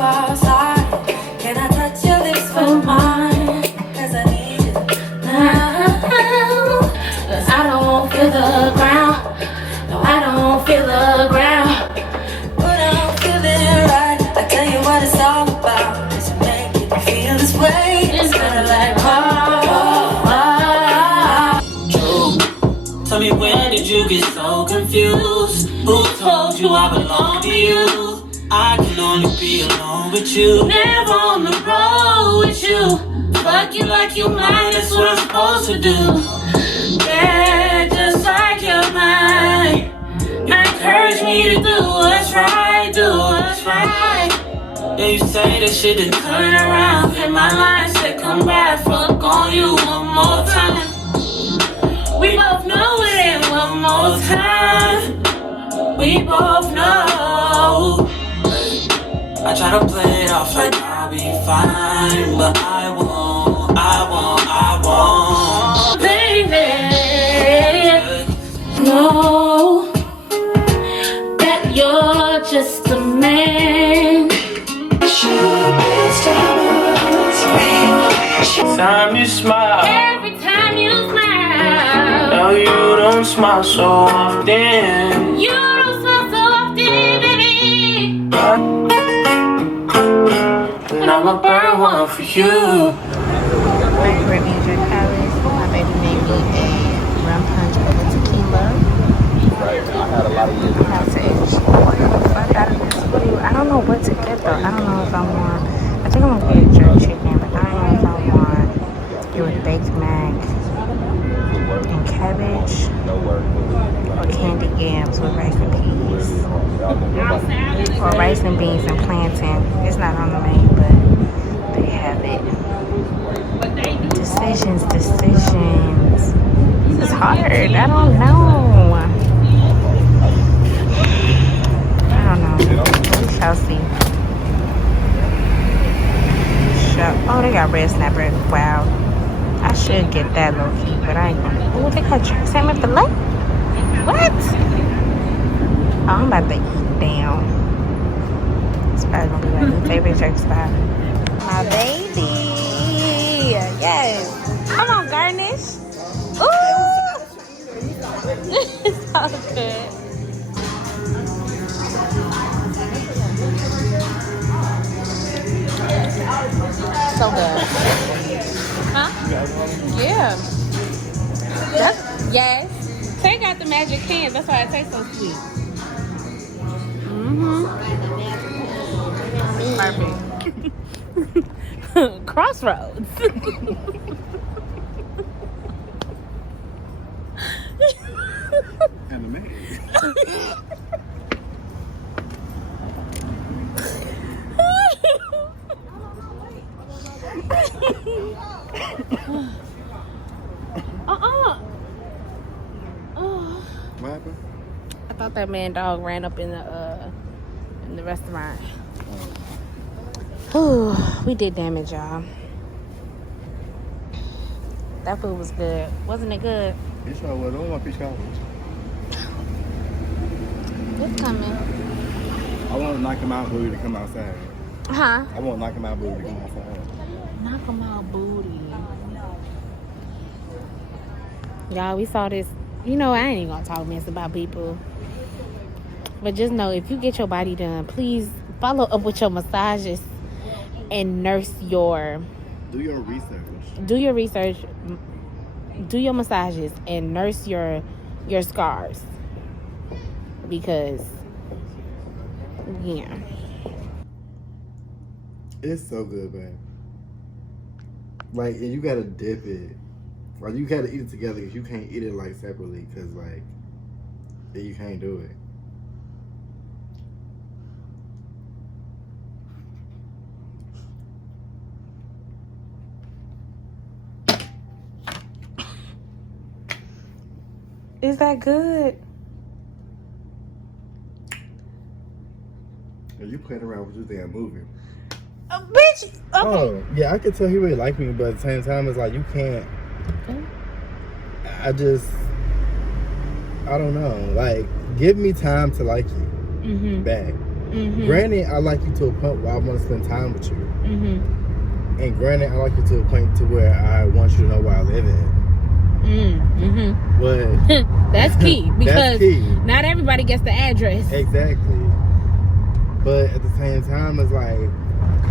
outside. Can I touch your lips for mine? Cause I need you now. Cause I don't feel the ground. No, I don't feel the ground. But I don't feel it right. I tell you what it's all about. It's making me feel this way. It's kinda like, True. Tell me, when did you get so confused? Who told you I belong to you? I can only be alone with you. Never on the road with you. Fuck you like you mine, that's what I'm supposed to do. Yeah, just like you're mine. Encourage me to do what's right, do what's right. Yeah, you say that shit and turn around. And my line said come back, fuck on you one more time. We both know it ain't one more time. We both know. I try to play it off like I'll be fine, but I won't. Baby, know that you're just a man. Time you smile. Every time you smile. No, you don't smile so often. You don't smile so often, baby. And I'ma burn one for you. My Caribbean drink Paris. My baby made me a rum punch with a tequila. Right. I had a lot of years. I have to enjoy the fuck out of this food. I don't know what to get though. I don't know if I want. I think I'm gonna get jerk chicken, but I don't know if I want it with baked mac and cabbage or candied yams with rice and peas or rice and beans and plantain. It's not on the menu, but they have it. Decisions. This is hard. I don't know. We shall see. Oh, they got red snapper. Wow. I should get that low key, but I ain't gonna. Oh, they got salmon fillet? What? Oh, I'm about to eat down. It's probably gonna be like my favorite jerk spot. My baby. Yes. Come on, garnish. Ooh. It's so good. So good. Huh? Yeah. Yes. Take out the magic cans. That's why it tastes so sweet. Perfect. Crossroads. What happened? I thought that man dog ran up in the restaurant. Ooh, we did damage, y'all. That food was good. Wasn't it good? You sure was. Don't want fish college. It's coming. I want to knock him out booty to come outside. Huh? I want to knock him out booty to come outside. Knock him out booty. Y'all, we saw this. You know, I ain't even gonna talk mess about people. But just know, if you get your body done, please follow up with your massages and nurse your... Do your research. Do your research. Do your massages and nurse your scars. Because, yeah. It's so good, man. Like, and you gotta dip it. Like, you gotta eat it together because you can't eat it, like, separately because, like, you can't do it. Is that good? Are you playing around with this damn movie? Bitch! Okay. Oh, yeah, I could tell he really liked me, but at the same time, it's like, you can't. Okay. I don't know. Like, give me time to like you back. Mm-hmm. Granted, I like you to a point where I want to spend time with you. Mm-hmm. And granted, I like you to a point to where I want you to know where I live at. Mm-hmm. But that's key because that's key. Not everybody gets the address. Exactly. But at the same time, it's like,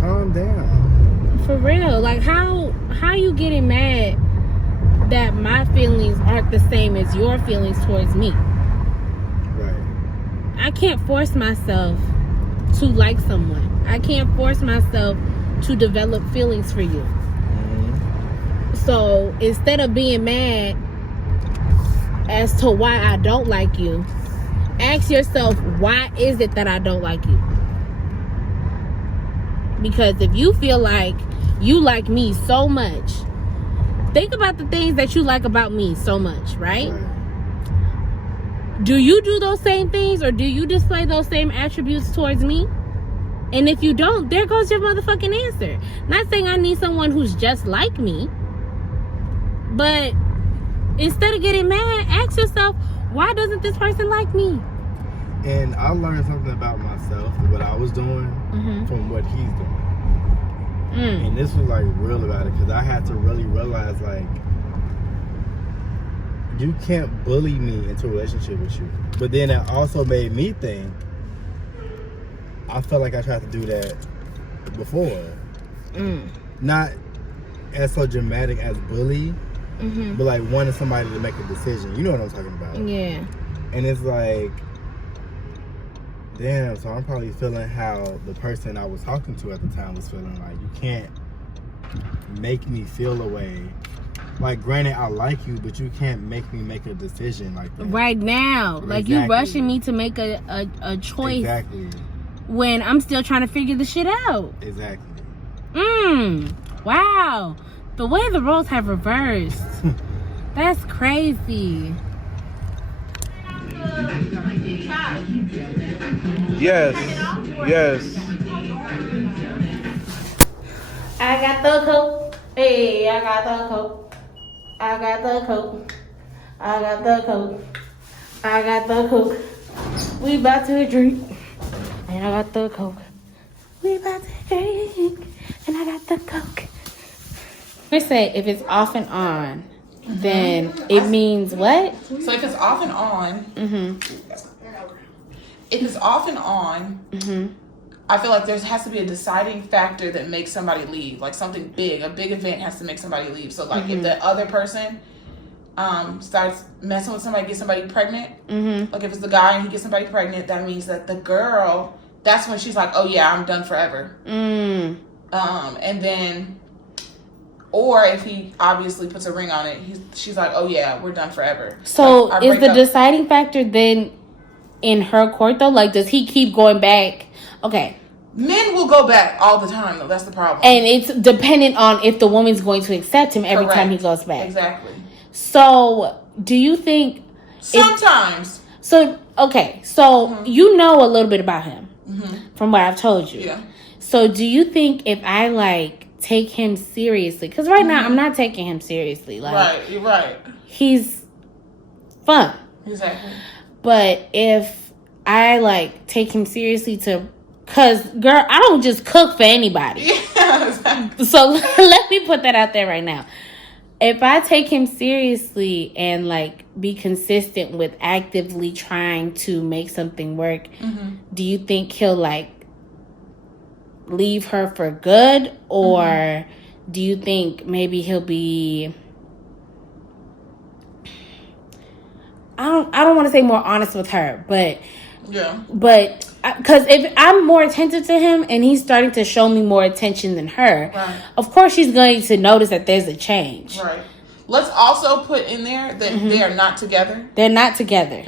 calm down. For real, like how you getting mad that my feelings aren't the same as your feelings towards me? Right. I can't force myself to like someone. I can't force myself to develop feelings for you. So instead of being mad as to why I don't like you, ask yourself, why is it that I don't like you? Because if you feel like you like me so much, think about the things that you like about me so much, right? Do you do those same things, or do you display those same attributes towards me? And if you don't, there goes your motherfucking answer. Not saying I need someone who's just like me, but instead of getting mad, ask yourself, why doesn't this person like me? And I learned something about myself, what I was doing, from what he's doing. And this was like real about it, because I had to really realize, like, you can't bully me into a relationship with you. But then it also made me think, I felt like I tried to do that before. Not as so dramatic as bully, but like wanting somebody to make a decision. You know what I'm talking about? Yeah. And it's like, damn, so I'm probably feeling how the person I was talking to at the time was feeling. Like, you can't make me feel a way. Like, granted, I like you, but you can't make me make a decision like that. Right now. Like, you rushing me to make a choice. Exactly. When I'm still trying to figure the shit out. Exactly. Wow. The way the roles have reversed. That's crazy. Yes. Yes. I got the coke. Hey, I got the coke. I got the coke. I got the coke. I got the coke. We about to drink. And I got the coke. We about to drink. And I got the coke. We say if it's off and on, then it means what? So if it's off and on, if it's off and on, I feel like there has to be a deciding factor that makes somebody leave. Like something big, a big event has to make somebody leave. So like if the other person starts messing with somebody, gets somebody pregnant, like if it's the guy and he gets somebody pregnant, that means that the girl, that's when she's like, oh yeah, I'm done forever. And then, or if he obviously puts a ring on it, she's like, oh yeah, we're done forever. So like, is the deciding factor then in her court though? Like, does he keep going back? Okay. Men will go back all the time though. That's the problem. And it's dependent on if the woman's going to accept him every time he goes back. Exactly. So do you think sometimes? You know a little bit about him from what I've told you. Yeah. So do you think if I like take him seriously, because right now I'm not taking him seriously, like right, you're right, he's fun, exactly, but if I like take him seriously because girl, I don't just cook for anybody. Yeah, exactly. So let me put that out there right now. If I take him seriously and like be consistent with actively trying to make something work, do you think he'll like leave her for good, or do you think maybe he'll be, I don't want to say more honest with her, but because if I'm more attentive to him and he's starting to show me more attention than her, of course she's going to notice that there's a change. Right. Let's also put in there that they are not together. They're not together.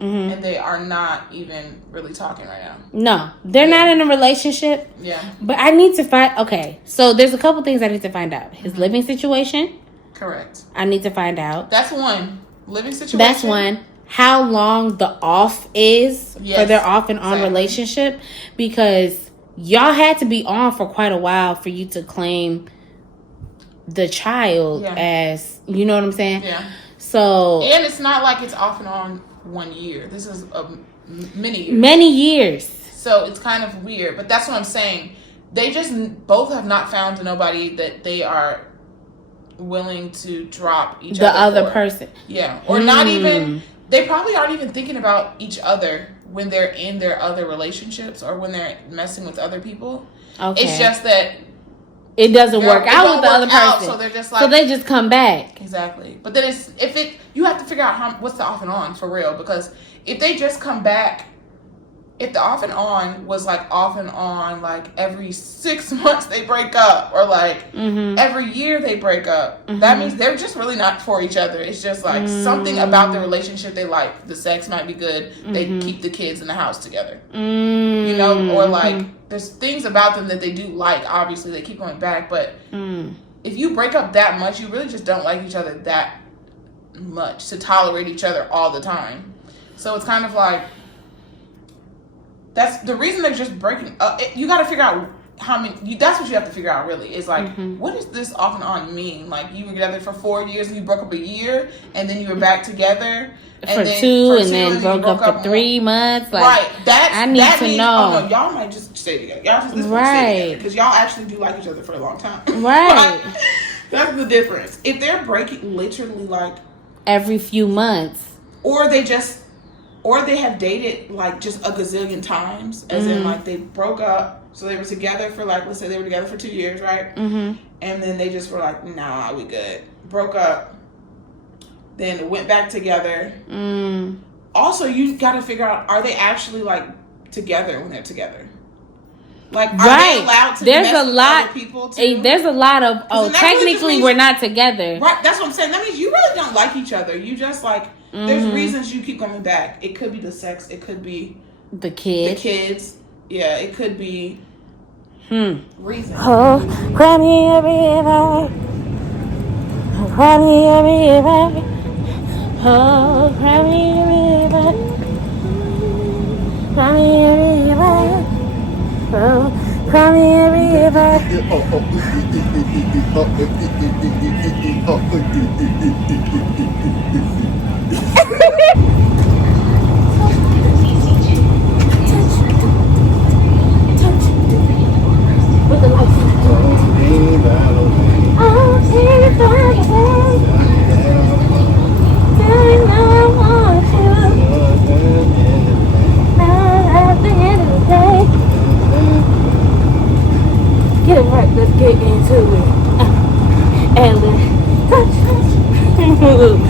And they are not even really talking right now. No, they're not in a relationship. Yeah. But I need to find, okay, so there's a couple things I need to find out. His living situation. Correct. I need to find out. That's one. Living situation. That's one. How long the off is for their off and on relationship. Because y'all had to be on for quite a while for you to claim the child as, you know what I'm saying? Yeah. So. And it's not like it's off and on 1 year. This is many years. Many years. So it's kind of weird, but that's what I'm saying. They just both have not found nobody that they are willing to drop each other. The other for. person. Yeah. Or not even, they probably aren't even thinking about each other when they're in their other relationships or when they're messing with other people. Okay. It's just that it doesn't work out with the other person. So they're just like, so they just come back. Exactly. But then you have to figure out what's the off and on for real, because if they just come back, if the off and on was like off and on, like every 6 months they break up, or like every year they break up, that means they're just really not for each other. It's just like something about the relationship they like. The sex might be good. They keep the kids in the house together. You know, or like there's things about them that they do like. Obviously, they keep going back. But if you break up that much, you really just don't like each other that much to tolerate each other all the time. So it's kind of like, that's the reason they're just breaking up. You got to figure out how many. That's what you have to figure out. Really, is like, what does this off and on mean? Like, you were together for 4 years and you broke up a year, and then you were back together for two, and then broke up for 3 months. Like, right. I need to means, know. Oh no, y'all might just stay together. Y'all just stay together because y'all actually do like each other for a long time. Right. That's the difference. If they're breaking literally like every few months, or they have dated like just a gazillion times, as in like they broke up, so they were together for like, let's say they were together for 2 years, right? And then they just were like, nah, we good. Broke up, then went back together. Also, you got to figure out, are they actually like together when they're together? Like, are they allowed to mess with other people too? There's a lot of, technically we're not together. Right, that's what I'm saying. That means you really don't like each other. You just like, there's reasons you keep coming back. It could be the sex. It could be the kids. Yeah, it could be reasons. Oh, cry me a river. Cry me a river. Oh, cry me a river. Cry me a river. Oh, cry me a river. With the lights I'll take it by the way. Darling, I want you. Now at the end of the day, get it right, let's get into it. And touch. And touch.